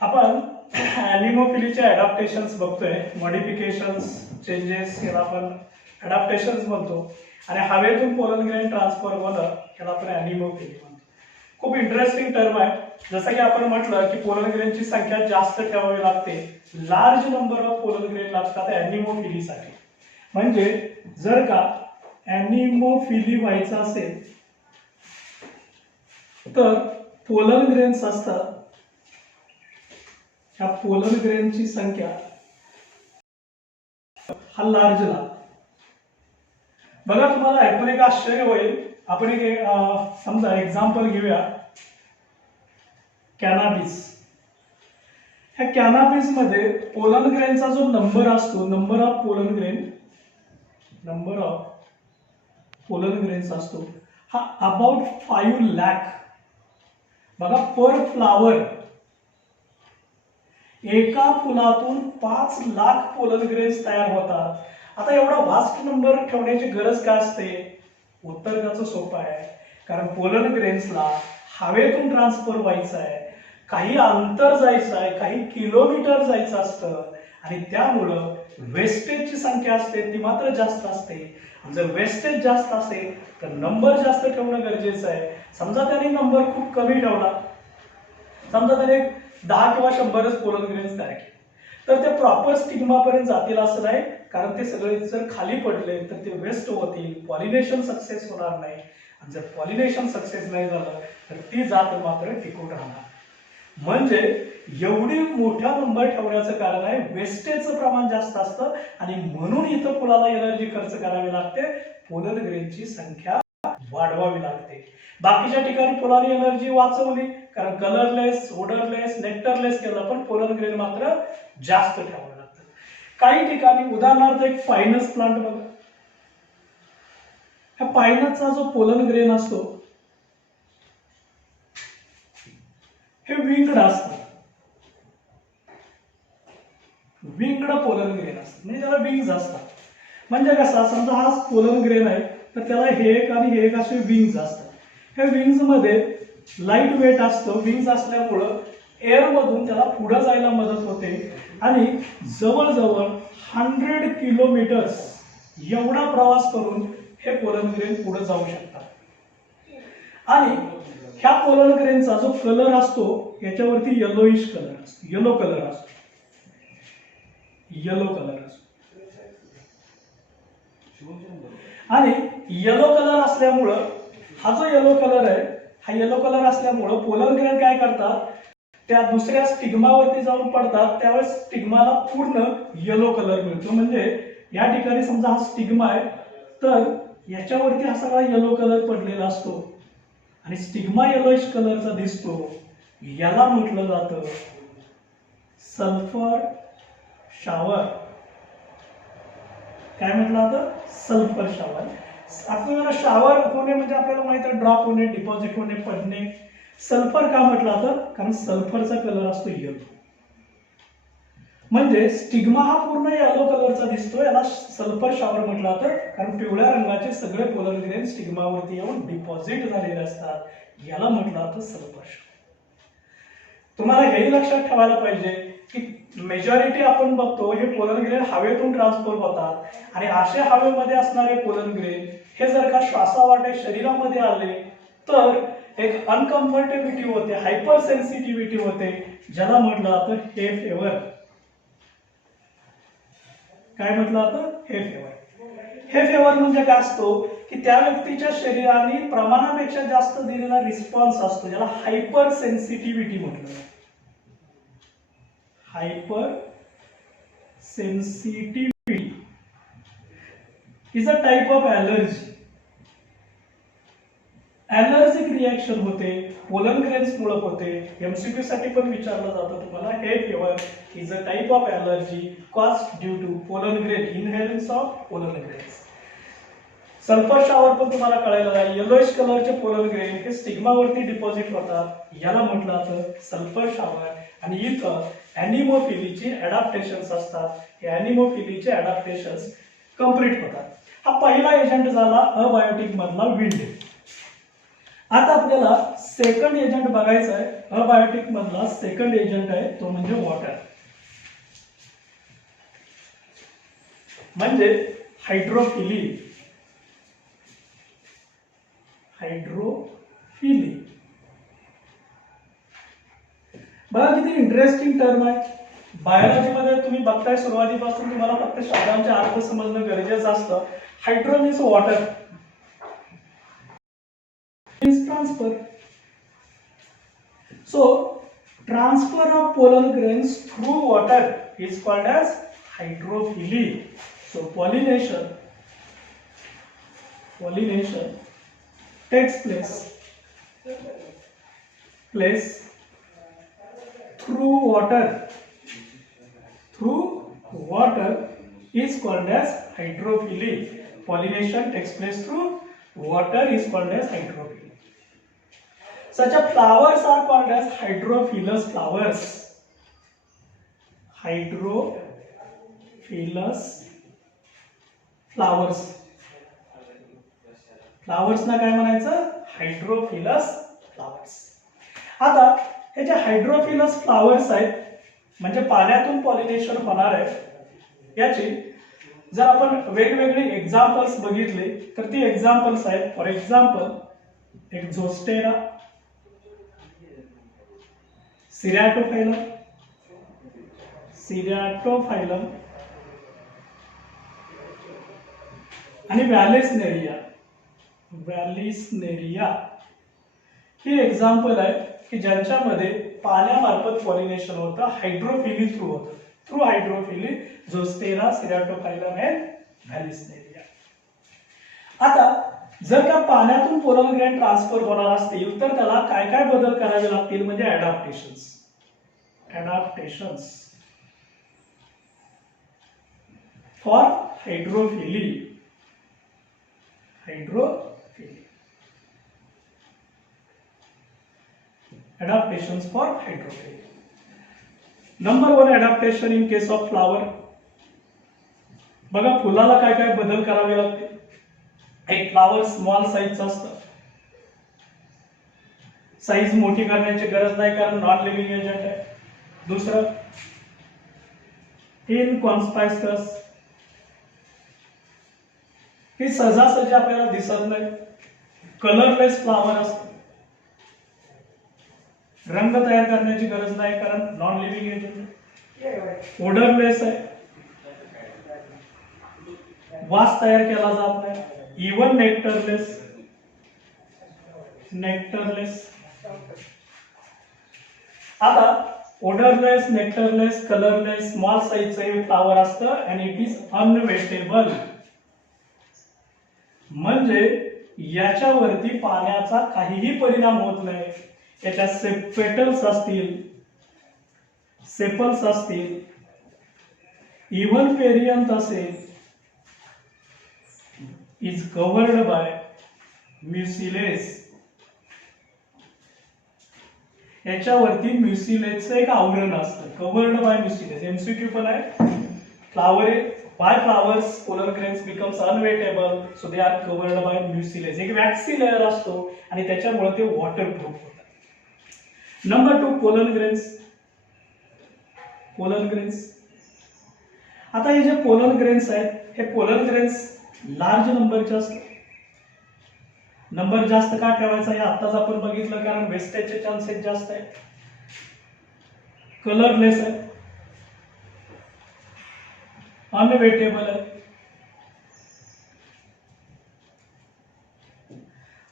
आपण ॲनिमोफिलीचे अडॅप्टेशन्स बघतोय, modifications, changes याला आपण अडॅप्टेशन्स म्हणतो आणि हवेतून पोलन ग्रेन ट्रान्सफर होणं याला आपण ॲनिमोफिली म्हणतो. खूप इंटरेस्टिंग टर्म आहे. जसं की आपण म्हटलं की पोलन ग्रेनची संख्या जास्त ठेवावी लागते, large number of pollen grain लागतात ॲनिमोफिलीसाठी. म्हणजे जर का ॲनिमोफिली व्हायचं असेल तर पोलन ग्रेन्स असतात, ह्या पोलन ग्रेनची संख्या हा लार्ज लागतो. बघा, तुम्हाला ऐकून एक आश्चर्य होईल. आपण एक समजा एक्झाम्पल घेऊया, कॅनाबिस. ह्या कॅनाबिस मध्ये पोलन ग्रेनचा जो नंबर असतो, नंबर ऑफ पोलन ग्रेन्स असतो हा अबाउट 5 लाख. बघा, पर फ्लावर एका फुलातून 5 लाख पोलन ग्रेन्स तयार होतात. आता एवढा वास्ट नंबर ठेवण्याची गरज काय असते? उत्तर त्याचं सोपं आहे, कारण पोलन ग्रेन्सला हवेतून ट्रान्सफर व्हायचं आहे, काही अंतर जायचं आहे, काही किलोमीटर जायचं असतं आणि त्यामुळं वेस्टेजची संख्या असते ती मात्र जास्त असते. जर वेस्टेज जास्त असेल तर नंबर जास्त ठेवणं गरजेचं आहे. समजा त्याने नंबर खूप कमी ठेवला, समजा त्याने 10 किंवा 100च पोलन ग्रेन्स तयार केले, तर ते प्रॉपर स्टिग्मा पर्यंत जातील असं नाही, कारण ते सगळे जर खाली पडले तर ते वेस्ट होतील, पॉलिनेशन सक्सेस होणार नाही. आणि जर पॉलिनेशन सक्सेस नाही झालं तर ती जात मात्र टिकून राहणार. म्हणजे एवढी मोठा नंबर ठेवण्याचं कारण आहे वेस्टेजचं प्रमाण जास्त असतं आणि म्हणून इथं फुलाला एनर्जी खर्च करावी लागते, पोलन ग्रेनची संख्या वाढवावी लागते. बाकीच्या ठिकाणी फुलाने एनर्जी वाचवली, कारण कलरलेस, ओडरलेस, नेक्टरलेस केलं, पण पोलन ग्रेन मात्र जास्त ठेवावं लागतं. काही ठिकाणी उदाहरणार्थ एक पायनस प्लांट बघा. ह्या पायनसचा जो पोलन ग्रेन असतो हे विंगड असतात, विंगड पोलन ग्रेन असतात, म्हणजे त्याला विंग्स असतात. म्हणजे कसा, समजा हा पोलन ग्रेन आहे तर त्याला हे एक आणि हे एक असे विंग्स असतात. ह्या विंग्स मध्ये लाईट वेट असतं, विंग्स असल्यामुळं एअर मधून त्याला पुढे जायला मदत होते आणि जवळजवळ 100 किलोमीटर्स एवढा प्रवास करून हे पोलन ग्रेन पुढे जाऊ शकतात. आणि ह्या पोलन ग्रेनचा जो कलर असतो याच्यावरती येलोइश कलर असतो, येलो कलर असतो. आणि येलो कलर असल्यामुळं हा जो येलो कलर आहे, हा येलो कलर असल्यामुळं पोलन ग्रेन काय करतात, त्या दुसऱ्या स्टिग्मावरती जाऊन पडतात, त्यावेळेस स्टिग्माला पूर्ण येलो कलर मिळतो. म्हणजे या ठिकाणी समजा हा स्टिग्मा आहे तर याच्यावरती हा सगळा येलो कलर पडलेला असतो आणि स्टिग्मा येलोइश कलरचा दिसतो. याला म्हटलं जातं सल्फर शॉवर. काय म्हटलं जातं? Sulphur shower. आपल्याला शॉवर होणे म्हणजे आपल्याला माहिती आहे ड्रॉप होणे, डिपॉझिट होणे, पडणे. सल्फर का म्हटलं जातं? कारण सल्फरचा कलर असतो येलो. म्हणजे स्टिग्मा हा पूर्ण येलो कलरचा दिसतो, याला सल्फर शॉवर म्हटलं जातं, कारण पिवळ्या रंगाचे सगळे पोलन ग्रेन स्टिग्मावरती येऊन डिपॉझिट झालेले असतात. याला म्हटलं जातं सल्फर शॉवर. तुम्हाला हेही लक्षात ठेवायला पाहिजे की मेजॉरिटी आपण बघतो हे पोलन ग्रेन हवेतून ट्रान्सफर होतात आणि असे हवेमध्ये असणारे पोलन ग्रेन हे जर का श्वासावाटे शरीरामध्ये आले तर एक अनकम्फर्टेबिलिटी होते, हायपर सेन्सिटिव्हिटी होते, ज्याला म्हटलं जातं हे फेवर. काय म्हटलं जातं? हे फेवर. हे फेवर म्हणजे काय असतो की त्या व्यक्तीच्या शरीराने प्रमाणापेक्षा जास्त दिलेला रिस्पॉन्स असतो, ज्याला हायपर सेन्सिटिव्हिटी म्हटलं जातं. Hyper sensitivity is a type of allergy. Allergic reaction होते, पोलन ग्रेन्स मुळे होते. एमसीक्यू साठी पण विचारलं जातं तुम्हाला. Hay fever is a type of allergy caused due to pollen grain inherence of pollen grains. Sulphur shower पण तुम्हाला कळायला लागेल. येलोइश कलरचे पोलन ग्रेन हे स्टिग्मावरती डिपॉझिट होतात, याला म्हटलं जातं सल्फर शॉवर. आणि इथं ॲनिमोफिलीची अडॅप्टेशन्स असतात, हे ॲनिमोफिलीचे अडॅप्टेशन्स कंप्लीट होतात. हा पहिला एजंट झाला अबायोटिक मधला विंड. आता आपल्याला सेकंड एजंट बघायचा आहे. अबायोटिक मधला सेकंड एजंट आहे तो म्हणजे वॉटर, म्हणजे हायड्रोफिली. हायड्रोफिली बघा किती इंटरेस्टिंग टर्म आहे. बायोलॉजीमध्ये तुम्ही बघताय सुरुवातीपासून तुम्हाला फक्त शब्दांचे अर्थ समजणं गरजेचं असतं. Hydro means water, means transfer. So transfer of pollen grains through water is called as hydrophily. So pollination takes place through water is called as hydrophily. Pollination takes place through water is called as hydrophily. Such a flowers are called as hydrophilous flowers. Hydrophilous flowers. Flowers ना काय म्हणायचं? हायड्रोफिलस flowers. आता हे जे हायड्रोफिलस flowers आहेत म्हणजे पाण्यातून pollination होणार आहे, याची जर आपण वेगवेगळी एक्झाम्पल्स बघितले तर ती एक्झाम्पल्स आहेत. फॉर एक्झाम्पल एक झोस्टेरा, सिरॅटोफायलम आणि व्हॅलिसनेरिया ही एक्झाम्पल आहे की ज्यांच्यामध्ये पाण्यामार्फत पॉलिनेशन होतं, हायड्रोफिली थ्रू होतं. Through hydrophily Zostera, Ceratophyllum and Vallisneria. आता जर का पाण्यातून पोलन ग्रेन ट्रान्सफर होणार असतील तर त्याला काय काय बदल करावे लागतील म्हणजे ऍडॅप्टेशन्स for हायड्रोफिली. Adaptations for hydrophily. Number 1 adaptation in case of flower. बघा फुलाला काय काय बदल करावे लागते. एक फ्लावर स्मॉल साईजचं असतं, साईज मोठी करण्याची गरज नाही कारण नॉन लिव्हिंग एजंट आहे. दुसरं इनकॉन्स्पायस्कस, ही सहजासहजी आपल्याला दिसत नाही. कलरलेस फ्लावर असतं, रंग तयार करण्याची गरज नाही कारण नॉन लिव्हिंग एजंट. ओडरलेस आहे, वास तयार केला जात नाही. Even nectarless. आता ओडरलेस, नेक्टरलेस, कलरलेस, स्मॉल साईजचं फ्लावर असतं आणि इट इज अनवेटेबल. म्हणजे याच्यावरती पाण्याचा काहीही परिणाम होत नाही. याच्या सेपल्स असतील, इव्हन पेरियंथ असेल, इज कव्हर्ड बाय म्युसिलेस. याच्यावरती म्युसिलेसचं एक आवरण असतं, कव्हर्ड बाय म्युसिलेस. एमसीक्यू पण आहे. Why flowers polar grains becomes unwettable? So they are covered by mucilage. एक वॅक्सी लेअर असतो आणि त्याच्यामुळे ते वॉटरप्रूफ होतात. Number 2 pollen grains. आता हे जे पोलन ग्रेन्स आहेत हे पोलन ग्रेन्स लार्ज नंबरचे असतात. नंबर जास्त का ठेवायचा हे आताच आपण बघितलं कारण वेस्टेजचे चान्सेस जास्त आहेत. कलरलेस आहे, अनवेटेबल आहे,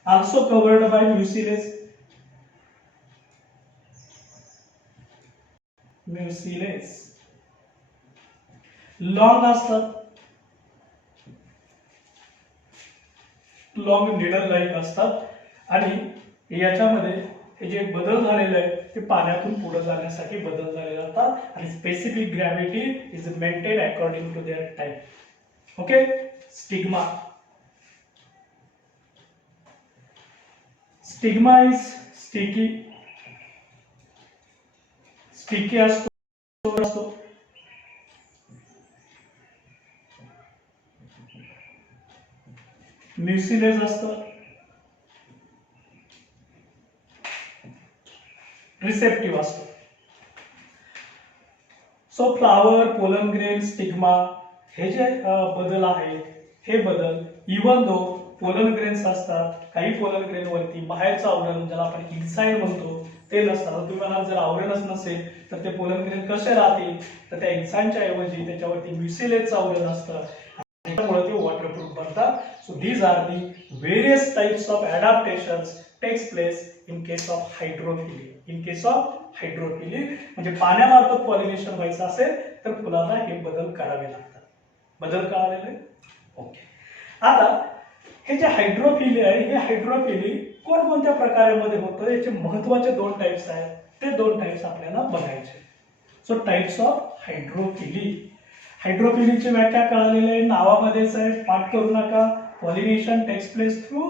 also covered by mucilage. Long असतात, लॉंग निडल लाईक असतात आणि याच्यामध्ये हे जे बदल झालेले आहेत ते पाण्यातून पुढे जाण्यासाठी बदल झालेले असतात आणि specific gravity is maintain according to their type. Okay. Stigma is sticky असतो. म्युसिलेज असतं, रिसेप्टिव्ह असतो. So flower, pollen grain, stigma हे जे बदल आहेत, हे बदल इवन दो पोलन ग्रेन्स असतात, काही पोलन ग्रेन वरती बाहेरचं आवरण ज्याला आपण इन्साइड म्हणतो ते नसतात. तुम्ही म्हणाल जर आवरणच नसेल तर ते पोलन ग्रेन कसे राहतील, तर त्या इन्साइडच्या ऐवजी त्याच्यावरती म्युसिलेजचं आवरण असतं, त्यामुळे ते वॉटरप्रूफ बनतात. So these are the various types of adaptations takes place in case of hydrophily. In case of hydrophily म्हणजे पाण्यामार्फत पॉलिनेशन व्हायचं असेल तर फुलांना हे बदल करावे लागतात. बदल कळालेले? ओके. आता हे जे हायड्रोफिली आहे, हे हायड्रोफिली कोणकोणत्या प्रकारामध्ये होतं, याचे महत्त्वाचे 2 टाइप्स आहेत. ते 2 टाइप्स आपल्याला बघायचे. So types of hydrophily. हायड्रोफिलीची व्याख्या कळालेली आहे, नावामध्येच आहे, पाठ करू नका. Pollination takes place through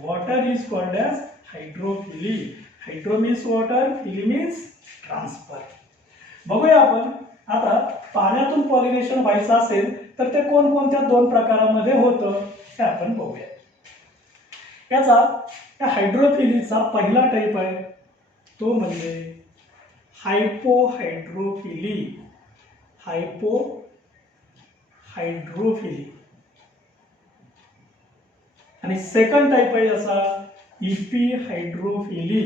water is called as hydrophily. Hydro means water, phily means transfer. बघूया आपण आता पाण्यातून पॉलिनेशन व्हायचं असेल तर ते कोणकोणत्या 2 प्रकारामध्ये होतं हे आपण बघूया. या हायड्रोफिलीचा पहिला टाइप आहे तो म्हणजे हायपोहायड्रोफिली. हायपोहायड्रोफिली. आणि सेकंड टाइप आहे याचा इपिहायड्रोफिली.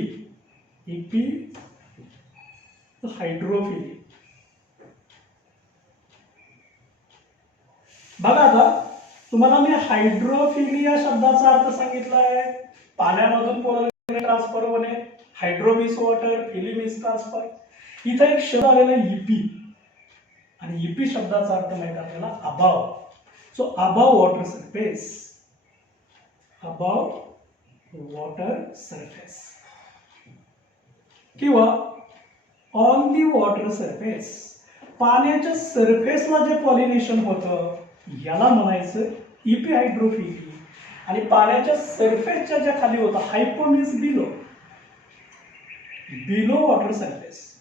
इपिहायड्रोफिली. बघा आता तुम्हाला मी हायड्रोफिली या शब्दाचा अर्थ सांगितला आहे. पाण्यामधून पोलन ट्रान्सफर होणे. Hydro means water, phily means transfer. इथे एक शब्द आलेला आहे इपी, आणि इपी शब्दाचा अर्थ माहिती आपल्याला above. So above water surface. Above water surface किंवा ऑन दी वॉटर सरफेस. पाण्याच्या सरफेसला जे पॉलिनेशन होतं याला म्हणायचं इपिहायड्रोफिली. आणि पाण्याच्या सरफेसच्या ज्या खाली होता, hypo means below, below water surface.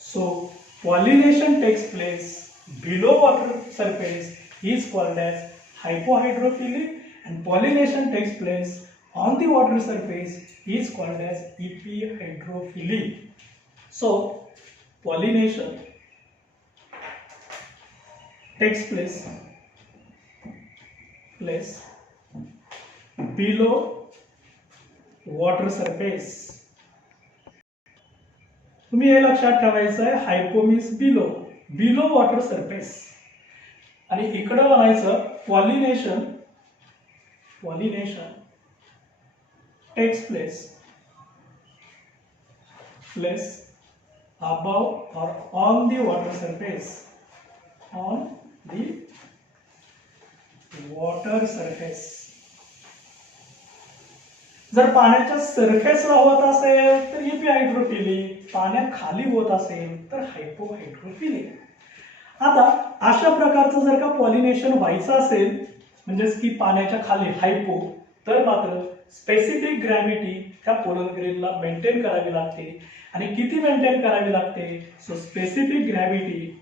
So pollination takes place below water surface is called as hypohydrophily, and pollination takes place on the water surface is called as epihydrophily. So pollination takes place below water surface. तुम्ही हे लक्षात ठेवायचं आहे, hypo means below, below water surface. आणि इकडं म्हणायचं pollination takes place above or on the water surface. जर पाण्याच्या सरफेसला होत असेल तर इपिहायड्रोफिली, पाण्याखाली होत असेल तर हायपोहायड्रोफिली. आता अशा प्रकारचं जर का पॉलिनेशन व्हायचं असेल म्हणजेच की पाण्याच्या खाली हायपो, तर मात्र स्पेसिफिक ग्रॅव्हिटी त्या पोलन ग्रेनला मेंटेन करावी लागते. आणि किती मेंटेन करावी लागते? So specific gravity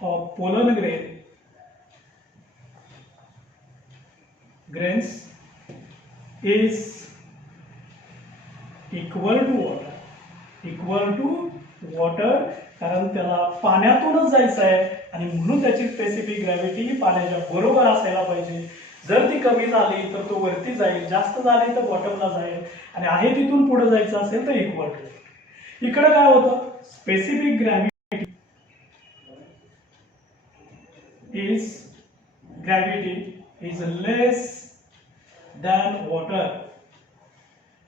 of pollen grains is equal to water, कारण त्याला पाण्यातूनच जायचं आहे आणि म्हणून त्याची स्पेसिफिक ग्रॅव्हिटी पाण्याच्या बरोबर असायला पाहिजे. जर ती कमी झाली तर तो वरती जाईल, जास्त झाली तर बॉटमला जाईल, आणि आहे तिथून पुढे जायचं असेल तर इक्वल टू. इकडे काय होतं? Specific gravity is less than water.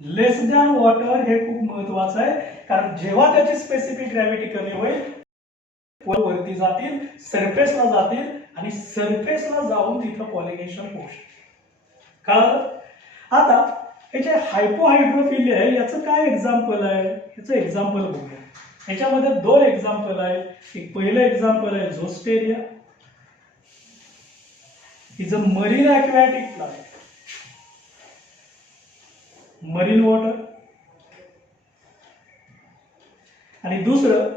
Less than water हे खूप महत्वाचं आहे, कारण जेव्हा त्याची स्पेसिफिक ग्रॅव्हिटी कमी होईल वरती जातील, सरफेसला जातील, आणि सरफेसला जाऊन तिथं पॉलिनेशन होऊ शकते. कळलं? आता हे जे हायपोहायड्रोफिली आहे याचं काय एक्झाम्पल आहे? याचं एक्झाम्पल बघूया. याच्यामध्ये 2 एक्झाम्पल आहेत. एक पहिलं एक्झाम्पल आहे Zostera. Is a marine aquatic plant, marine water. आणि दुसरं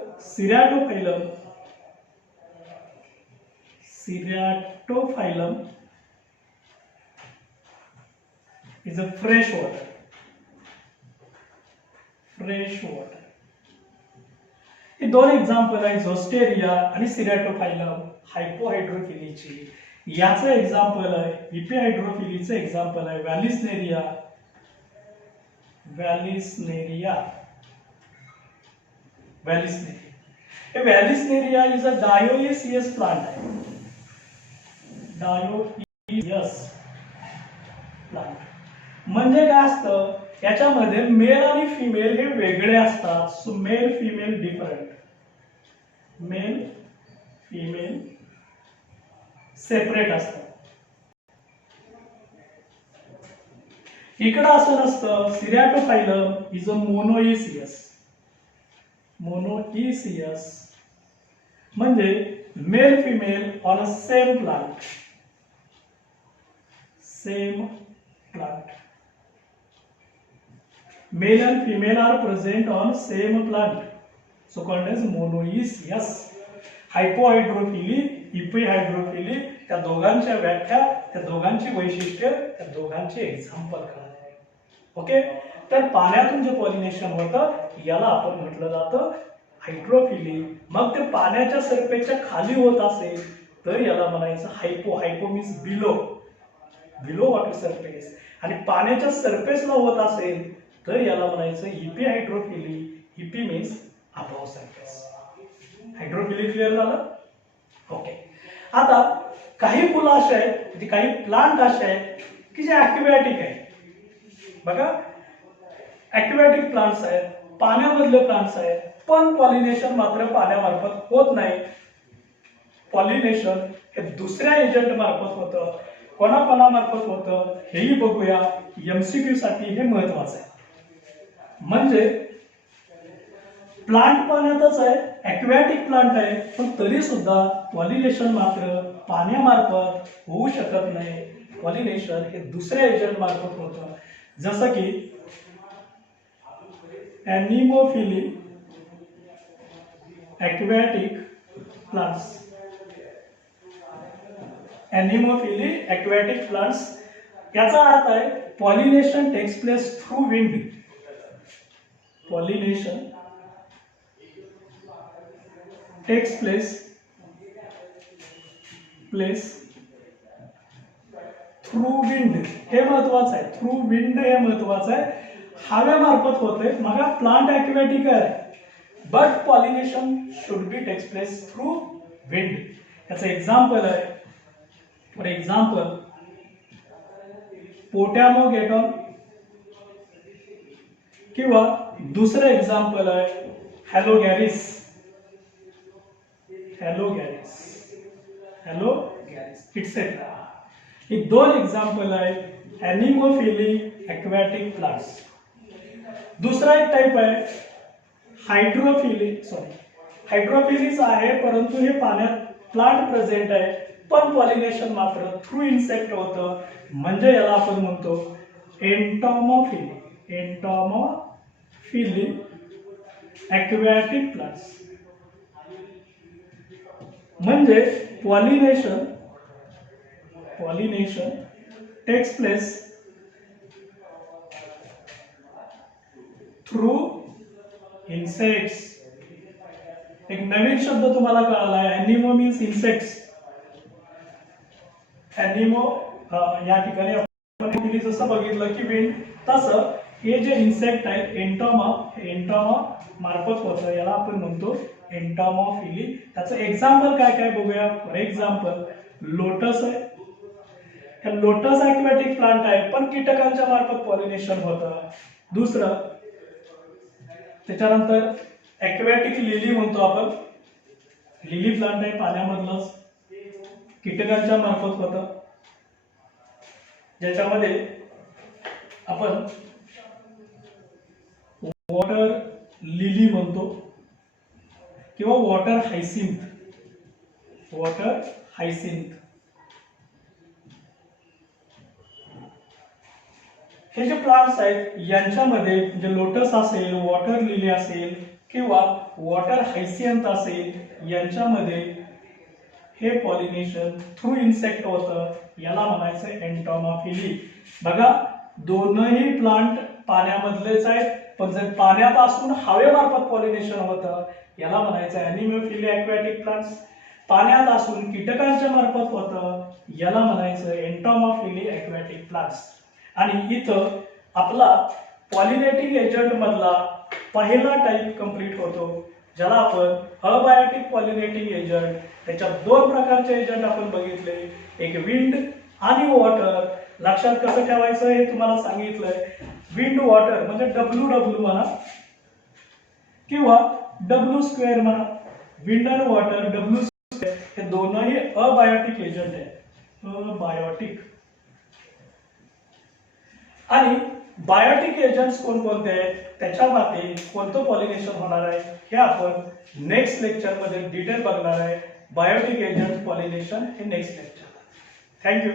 Ceratophyllum is a fresh water. Fresh water. हे दोन एक्झाम्पल आहे झोस्टेरिया आणि सिरॅटोफायलम हायपोहायड्रोफिलीची. याचं एक्झाम्पल आहे इपिहायड्रोफिलीचं एक्झाम्पल आहे व्हॅलिसनेरिया. व्हॅलिसनेरिया. व्हॅलिसनेरिया. हे व्हॅलिसनेरिया इज अ डायोइसियस प्लांट आहे. डायोइसियस प्लांट म्हणजे काय असतं, याच्यामध्ये मेल आणि फिमेल हे वेगळे असतात. So male female different. Male female separate असतात. इकडं असं नसतं. सिरॅटोफायलम इज अ मोनोइसियस. मोनोइसियस म्हणजे male female on a same plant. Same plant. Male and female are present on same plant, so called as monoecious. Hypohydrophily, इपिहायड्रोफिली, त्या दोघांच्या व्याख्या, त्या दोघांची वैशिष्ट्य, त्या दोघांचे एक्झाम्पल कळले. ओके. तर पाण्यातून जे पॉलिनेशन होतं याला आपण म्हटलं जातं हायड्रोफिली. मग ते पाण्याच्या सरफेसच्या खाली होत असेल तर याला म्हणायचं hypo. Hypo means below. Below water surface. आणि पाण्याच्या सरफेसला होत असेल तर याला म्हणायचं epihydrophily. Epi means above surface. Hydrophily clear झालं. ओके. आता काही फुलं अशी आहेत, काही प्लांट असे आहेत की जे ऍक्टिव्हॅटिक आहेत. बघा ऍक्टिव्हॅटिक प्लांट्स आहेत, पाण्यामधले प्लांट्स आहेत, पण पॉलिनेशन मात्र पाण्यामार्फत होत नाही. पॉलिनेशन हे दुसऱ्या एजंट मार्फत होतं. कोणाकोणामार्फत होतं हेही बघूया. एमसीक्यू साठी हे महत्वाचं आहे. म्हणजे प्लांट पाण्यातच आहे, ऍक्व्याटिक प्लांट आहे, पण तरी सुद्धा पॉलिनेशन मात्र पाण्यामार्फत होऊ शकत नाही. पॉलिनेशन हे दुसऱ्या एजंट मार्फत होतं. जसं की anemophily aquatic plants. Anemophily aquatic plants याचा अर्थ आहे pollination takes place through wind. Pollination takes place through wind. हे महत्वाचं आहे. थ्रू विंड हे महत्वाचं आहे. हवेमार्फत होते. मग प्लांट ऍक्टिव्हिटी आहे, but pollination should be takes place through wind. याचं एक्झाम्पल आहे. फॉर एक्झाम्पल पोटॅमोगेटॉन किंवा दुसरं एक्झाम्पल आहे हॅलोगॅरिस. हॅलोगॅरिस. हॅलोगॅरिस इट्सेट्रा. ही दोन एक्झाम्पल आहेत एनिमोफिली ऍक्व्याटिक प्लांट्स. दुसरा एक टाइप आहे हायड्रोफिली. हायड्रोफिलीच आहे, परंतु हे पाण्यात प्लांट प्रेझेंट आहे, पण पॉलिनेशन मात्र थ्रू इन्सेक्ट होतं. म्हणजे याला आपण म्हणतो एंटॉमोफिली. Entomophily aquatic plants. म्हणजे pollination takes place through insects. एक नवीन शब्द तुम्हाला कळाला आहे. एनिमो मीन्स इन्सेक्ट्स. एनिमो या ठिकाणी आपण जसं बघितलं की विंड, तसं हे जे इन्सेक्ट आहेत एंटॉमा मार्फत होतं. याला आपण म्हणतो एंटॉमोफिली. त्याचं एक्झाम्पल काय काय बघूया. फॉर एक्झाम्पल लोटस आहे. हे लोटस ऍक्व्याटिक प्लांट आहे, पण कीटकांच्या मार्फत पॉलिनेशन होतं. दुसरं त्याच्यानंतर ऍक्व्याटिक लिली म्हणतो आपण. लिली प्लांट आहे, पाण्यामधलंच, कीटकांच्या मार्फत होतं. ज्याच्यामध्ये आपण वॉटर लिली म्हणतो किंवा वॉटर हायसिंथ. वॉटर हायसिंथ हे जे प्लांट्स आहेत यांच्यामध्ये म्हणजे लोटस असेल, वॉटर लिली असेल किंवा वॉटर हायसिंथ असेल, यांच्यामध्ये हे पॉलिनेशन थ्रू इन्सेक्ट होतं. याला म्हणायचं एंटॉमोफिली. बघा दोनही प्लांट पाण्यामधलेच आहेत, पण जर पाण्यापासून हवेमार्फत पॉलिनेशन होतं याला म्हणायचं ॲनिमोफिली ॲक्वॅटिक प्लांट्स. पाण्यात असून कीटकांच्या मार्फत होतं याला म्हणायचं एन्टॉमोफिली ॲक्वॅटिक प्लांट्स. आणि इथं आपला पॉलिनेटिंग एजंट मधला पहिला टाईप कंप्लीट होतो, ज्याला आपण अबायोटिक पॉलिनेटिंग एजंट. त्याच्यात दोन प्रकारचे एजंट आपण बघितले, एक विंड आणि वॉटर. लक्षात कसं ठेवायचं हे तुम्हाला सांगितलंय. विंड वॉटर म्हणजे WW म्हणा किंवा W² म्हणा. विंड आणि वॉटर W² हे दोनही अबायोटिक एजंट आहेत, अबायोटिक. आणि बायोटिक एजंट्स कोणकोणते आहेत, त्याच्या मागे कोणतं पॉलिनेशन होणार आहे हे आपण नेक्स्ट लेक्चर मध्ये डिटेल बघणार आहे. बायोटिक एजंट पॉलिनेशन हे नेक्स्ट लेक्चर. थँक्यू.